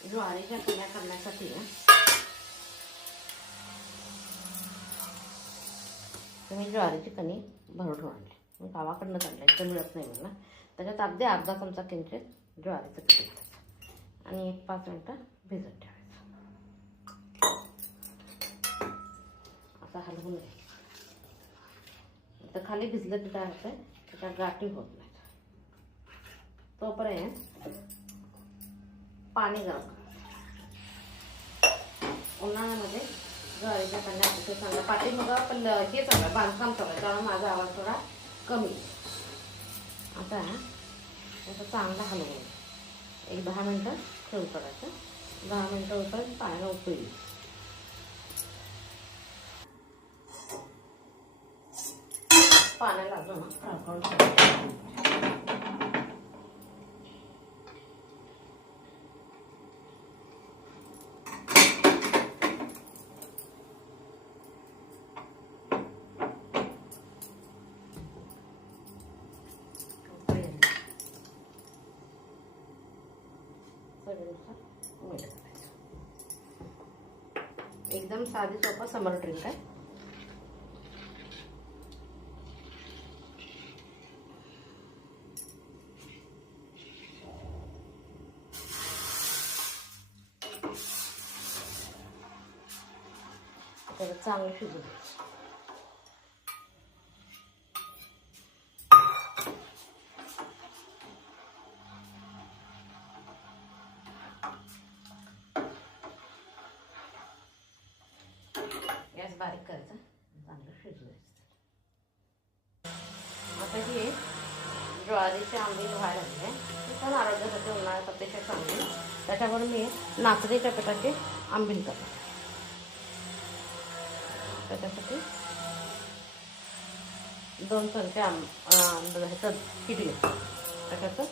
ज्वारीच्या कण्या करण्यासाठी मी ज्वारीची कणी भरडून आणली. मी गावाकडनं आणलं, इथं मिळत नाही मला. त्याच्यात अगदी अर्धा चमचा किंचित ज्वारीचं पीठ घालायचं आणि 1-5 मिनटं भिजत ठेवायचं. असं हलवून घ्यायचं. तर खाली भिजलं की काय होतं, त्याच्या गाठी होत नाहीत. तोपर्यंत पाणी गरम करायचं. उन्हाळ्यामध्ये ज्वारीच्या कण्या तिथे चांगलं पाठीमागं पण हे चांगलं बांधकाम चाललं, त्यामुळे माझा आवाज थोडा कमी. आता असं चांगलं हलवून एक 10 मिनटं ठेवून करायचं. 10 मिनटं होईपर्यंत पाण्याला उकळी. पाण्याला अजून टाकून एकदम साधी सोपा समर ड्रिंक आहे. त्याला चांगलं शिजू द्यायचं. गॅस बारीक करायचा, चांगलं शिजू द्यायचं. आता ही ज्वारीची आंबील व्हायला लागली. ती पण आरोग्यासाठी उन्हाळ्यात अतिशय चांगली. त्याच्यावर मी नाचणीच्या पिठाची आंबील करते. त्याच्यासाठी 2 चमचे ह्याचं पीठ घेतो. त्याच्याचं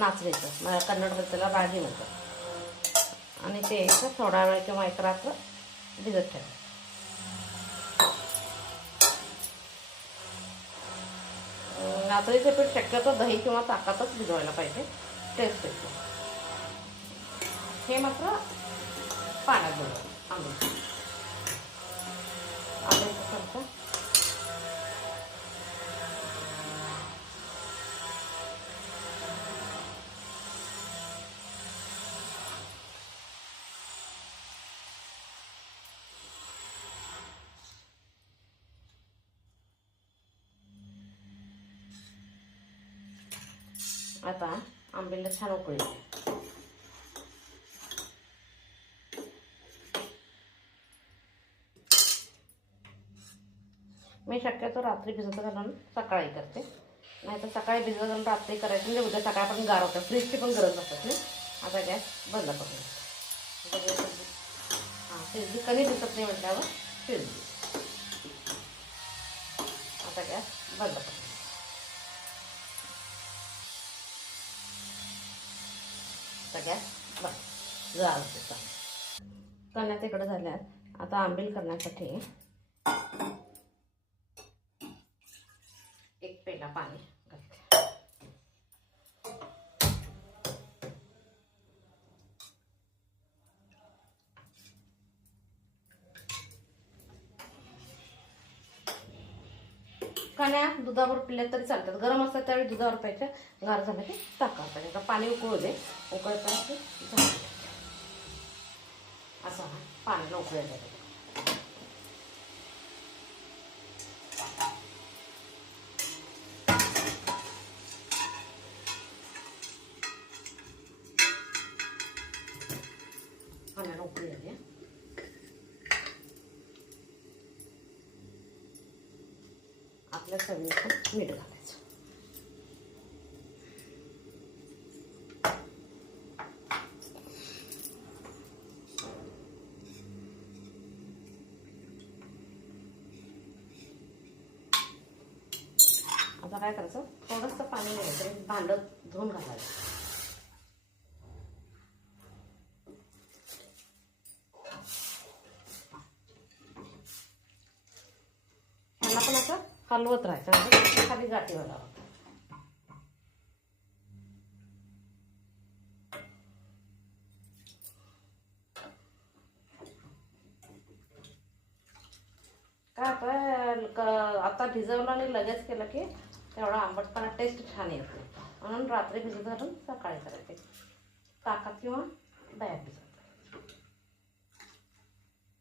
नाचणीचं, मला कन्नडमध्ये त्याला भाजी म्हणतात. आणि ते थोडा वेळ किंवा 1 रात्र भिजत ठेवायचं. नाचणीचं पीठ शक्यतो दही किंवा ताकातच भिजवायला पाहिजे, टेस्ट येतो. हे मात्र पाण्यात भिजवायचं आंबील. आता आंबीला छान उकळी. मी शक्यतो रात्री भिजत घालून सकाळी करते, नाही तर सकाळी भिजत घालून रात्री करायचं म्हणजे उद्या सकाळपर्यंत गार होतं. फ्रीजची पण गरज नसते ना. आता गॅस बंद करून हां शिजली, कधी दिसत नाही म्हटल्यावर शिजली. आता गॅस बंद करून गॅस बंद झालं. कण्या तिकडं झाल्यात. आता आंबील करण्यासाठी 1 पेला पाणी घालते. कण्या दुधावर पिल्या तरी चालतात. गरम असतात त्यावेळी दुधावर प्यायच्या. गार झालं की टाकायचं. आता पाणी उकळू दे. उकळताना असं पाण्याला उकळायचं. पाण्याला उकळी आली. आपल्या चवीनुसार मीठ घालायचं. आता काय करायचं, थोडंसं पाणी घ्यायचं, भांडं धुवून घालायचं. त्यांना पण असं हलवत राहायचं, म्हणजे खाली गाठी व्हायला होतं. आता भिजवलं आणि लगेच केलं की तेवढा आंबटपणा टेस्ट छान येते. म्हणून रात्री भिजत घालून सकाळी करायचे. ताकात किंवा दह्यात भिजवत.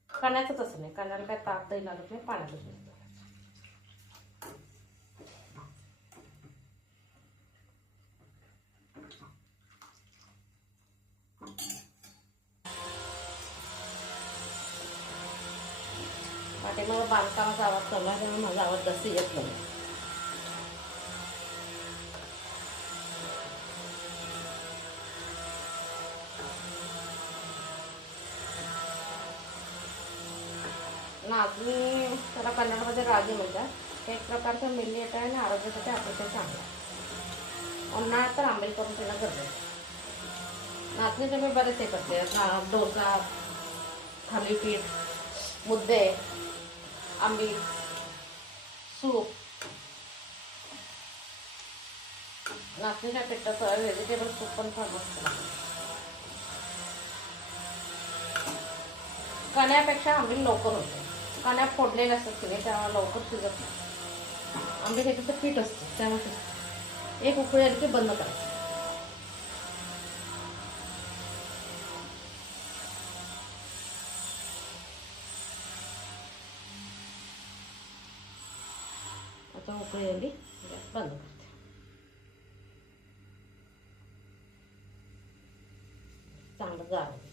कण्याचं तसं नाही, कण्याला काय ताक दही लागत नाही, पाण्यातच भिजत. पाठीमागं बांधकामाचा आवाज चालू आहे त्यामुळे माझा आवाज जास्त येत नाही. नाचणी त्याला कन्नडमध्ये रागी म्हणतात. हे एक प्रकारचं मिलेट आहे आणि आरोग्यासाठी अतिशय चांगलं आहे. उन्हाळ्यात तर आंबील करून पिणं गरजेचं. नाचणीचे मी बरेच हे करते. डोसा, थालीपीठ, मुद्दे, आंबील, सूप. नाचणीच्या पिठाचं व्हेजिटेबल सूप पण फार मस्त लागतं. कण्यापेक्षा आंबील लवकर होते. कण्या फोडलेल्या असतात की नाही त्यामुळे लवकर शिजत नाही. आंबील हे त्याचं पीठ असतं त्यामुळे एक उकळी आली की बंद करायचं. आता उकळी आली गॅस बंद करते. चांगलं गार होतं.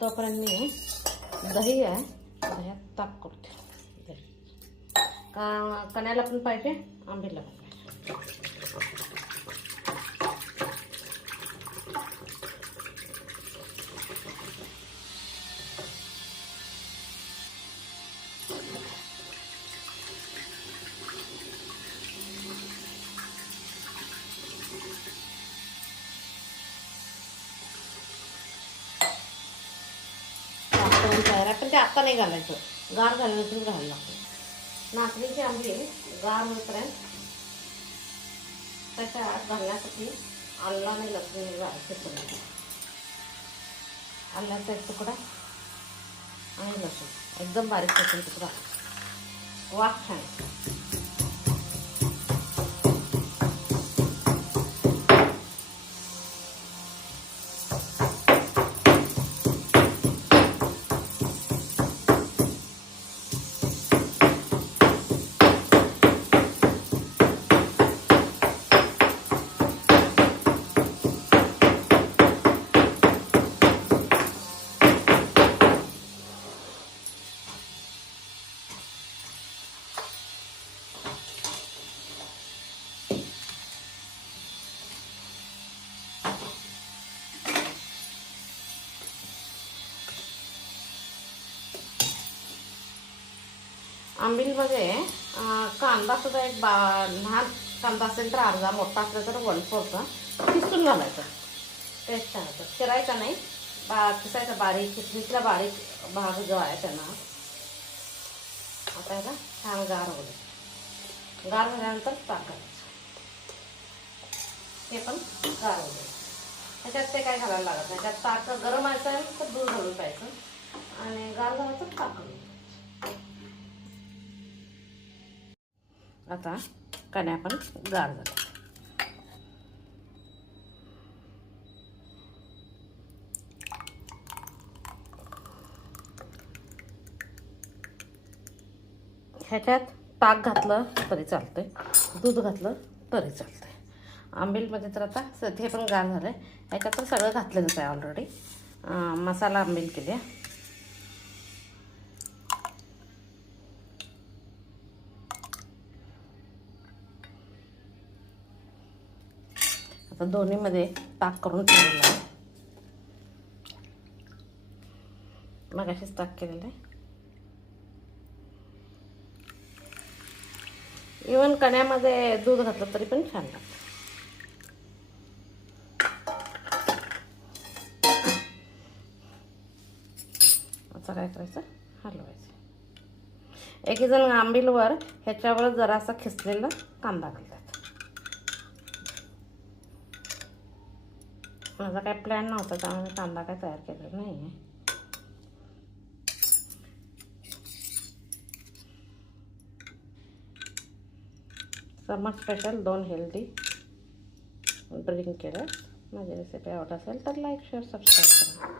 तोपर्यंत मी दही आहे दह्यात ताक करते. कण्याला पण पाहिजे, आंबीला पण पाहिजे. पण ते आत्ता नाही घालायचं, गार झाल्यानंतर घालायला लागतं. नाचणीची आंबील गार होईपर्यंत त्याच्यात घालण्यासाठी आलं आणि लसूण घालायचं. आल्याचा एक तुकडा आणि लसूण एकदम बारीक करून तुकडा. वास छान. आंबीलमध्ये कांदा सुद्धा एक लहान कांदा असेल तर अर्धा, मोठा असेल तर 1/4 किसून घालायचा. टेस्ट छान होतं. चिरायचा नाही, किसायचा बारीक. किसणीतला बारीक भाग जो आहे त्यांना. आता याला छान गार होईल. गार झाल्यानंतर ताक घालायचं. हे पण गार होईल. त्याच्यात ते काय घालायला लागत नाही. त्यात ताक गरम असेल तर दूध घालून प्यायचं आणि गार झालं तर ताक घालून. आता कण्या पण गार झाल्या. ह्याच्यात ताक घातलं तरी चालतंय, दूध घातलं तरी चालतंय. आंबीलमध्ये तर आता हे पण गार झालं आहे. ह्याच्यात तर सगळं घातलेलंच आहे ऑलरेडी. मसाला आंबील केली आहे. आता दोन्हीमध्ये ताक करून ठेवलेलं आहे. मगाशीच ताक केलेलं आहे. इवन कण्यामध्ये दूध घातलं तरी पण छान लागतं. आता काय करायचं, हलवायचं. एक जण आंबीलवर ह्याच्यावर जरासा खिसलेला कांदा घालतात. माझा काय प्लॅन नव्हता त्यामुळे मी कांदा काय तयार केलेला नाही आहे. समर स्पेशल 2 हेल्दी ड्रिंक केलं. माझी रेसिपी आवडत असेल तर लाईक शेअर सबस्क्राईब करा.